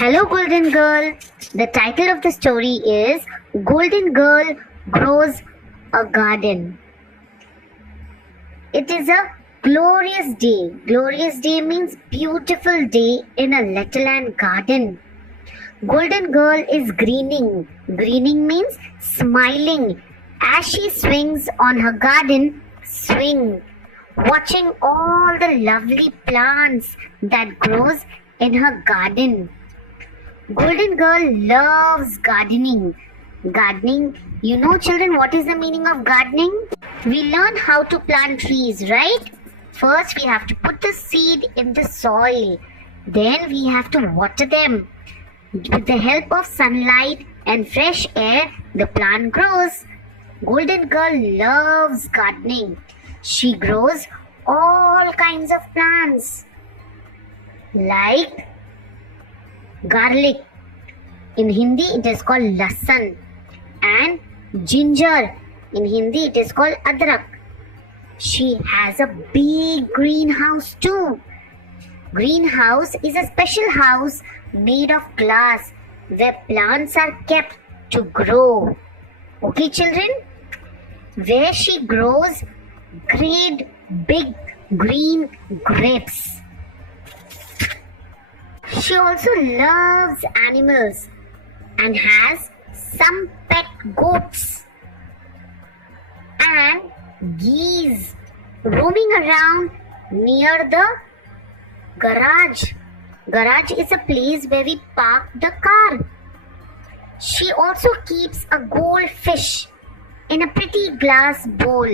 Hello, Golden Girl. The title of the story is Golden Girl Grows a Garden. It is a glorious day. Glorious day means beautiful day in a Letterland garden. Golden Girl is greening. Greening means smiling as she swings on her garden swing, watching all the lovely plants that grows in her garden. Golden Girl loves gardening. Gardening, you know children, what is the meaning of gardening? We learn how to plant trees, right? First we have to put the seed in the soil. Then we have to water them. With the help of sunlight and fresh air, the plant grows. Golden Girl loves gardening. She grows all kinds of plants like garlic. In Hindi it is called lasan, and ginger. In Hindi it is called adrak. She has a big greenhouse too. Greenhouse is a special house made of glass where plants are kept to grow. Okay children? Where she grows great big green grapes. She also loves animals and has some pet goats and geese roaming around near the garage. Garage is a place where we park the car. She also keeps a goldfish in a pretty glass bowl.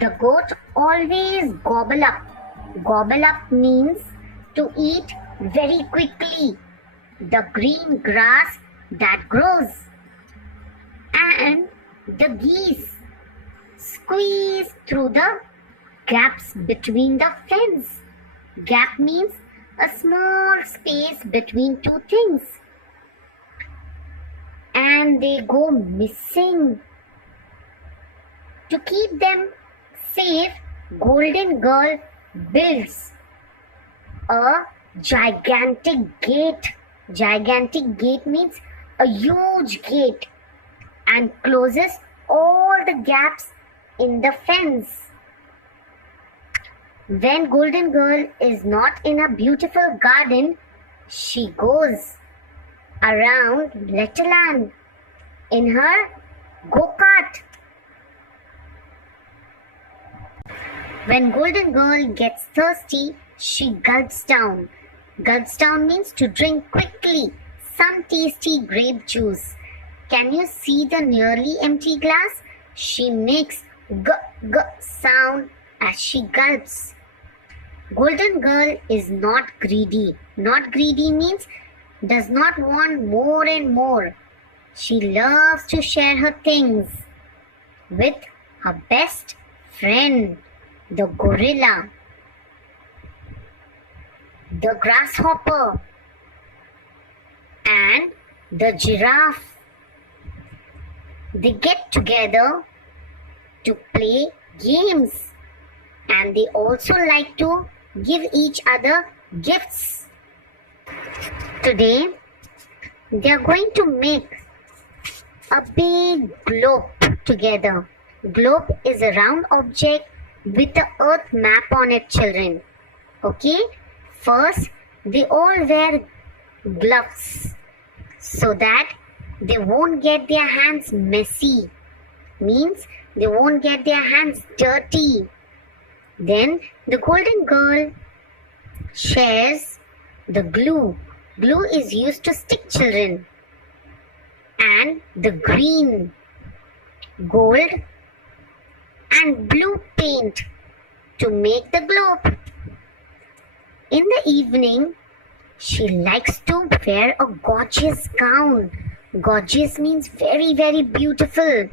The goat always gobble up. Gobble up means to eat very quickly the green grass that grows. And the geese squeeze through the gaps between the fence. Gap means a small space between two things. And they go missing. To keep them safe, Golden Girl builds a gigantic gate. Gigantic gate means a huge gate and closes all the gaps in the fence. When Golden Girl is not in a beautiful garden, she goes around Letterland in her go-kart. When Golden Girl gets thirsty, she gulps down. Gulps down means to drink quickly some tasty grape juice. Can you see the nearly empty glass? She makes g sound as she gulps. Golden Girl is not greedy. Not greedy means does not want more and more. She loves to share her things with her best friend, the gorilla, the grasshopper, and the giraffe. They get together to play games, and they also like to give each other gifts. Today, they are going to make a big globe together. Globe is a round object with the earth map on it, children. Okay? First, they all wear gloves so that they won't get their hands messy. Means they won't get their hands dirty. Then the Golden Girl shares the glue. Glue is used to stick children. And the green, gold and blue paint to make the globe. In the evening, she likes to wear a gorgeous gown. Gorgeous means very, very beautiful.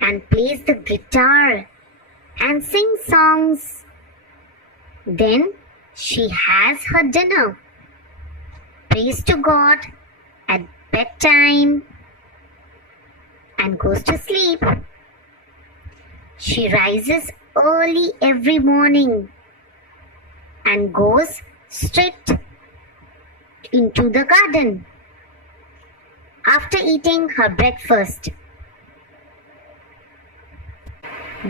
And plays the guitar and sings songs. Then she has her dinner. Prays to God at bedtime and goes to sleep. She rises early every morning and goes straight into the garden after eating her breakfast.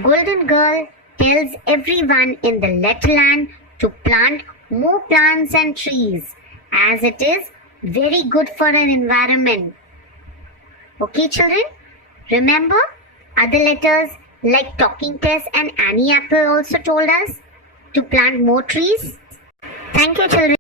Golden Girl tells everyone in the little land to plant more plants and trees as it is very good for an environment. Okay, children? Remember, other letters like Talking Tess and Annie Apple also told us to plant more trees. Thank you, children.